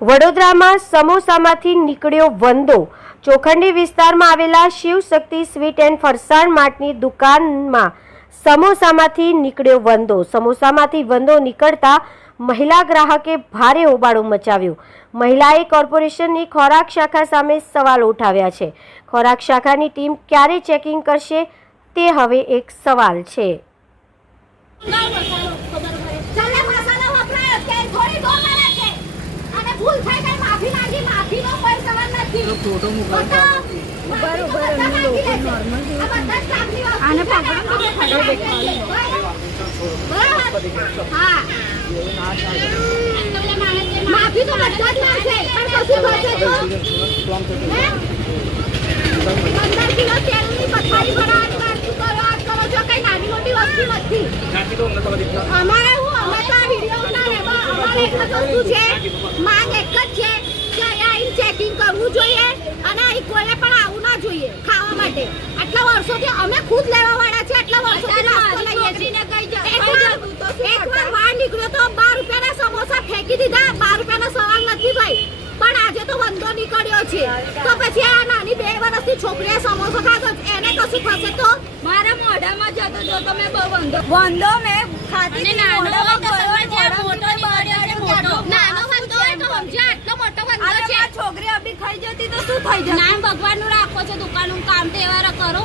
વડોદરામાં સમોસામાંથી નીકળ્યો વંદો। ચોખંડી વિસ્તારમાં આવેલા શિવશક્તિ સ્વીટ એન્ડ ફરસાણ માર્ટની દુકાનમાં સમોસામાંથી નીકળ્યો વંદો। સમોસામાંથી વંદો નીકળતા મહિલા ગ્રાહકે ભારે હોબાળો મચાવ્યો। મહિલાએ કોર્પોરેશનની ખોરાક શાખા સામે સવાલ ઉઠાવ્યા છે। ખોરાક શાખાની ટીમ ક્યારે ચેકિંગ કરશે તે હવે એક સવાલ છે। फोटो आने माफी तो बच्चा पंदर किलो तेलनी पथारी बना करो जो कई नानी मोटी वस्तु નથી। અમારે હું અમે તો વિડિયો બનાવે અમારે એક જ વસ્તુ છે, માંગ એક જ છે કે અહીંયા ચેકિંગ કરવું જોઈએ અને અહીં કોઈને પણ આવવું ના જોઈએ ખાવા માટે। આટલા વર્ષોથી અમે ખુદ લેવા વાળા છે, આટલા વર્ષોથી નાસ્તો લઈએ છીએ। એકવાર વાર નીકળ્યો તો 12 રૂપિયાના સમોસા ફેંકી દીધા। 12 રૂપિયાનો સવાલ નથી ભાઈ, પણ આજે તો વંદો નીકળ્યો છે તો પછી આ નાની 2 વર્ષની છોકરીએ સમોસો ખાધો એને કશું થશે તો મારા મોઢામાં જતો જો તમે વંદો મેં ખાધી નાનો વંદો હોય તો સમજે આટલો મોટો વંદો છે। છોકરી અભી ખાઈ જતી તો શું થઈ જશે? નામ ભગવાનનું રાખો છો, દુકાનનું કામ તો એવા કરો।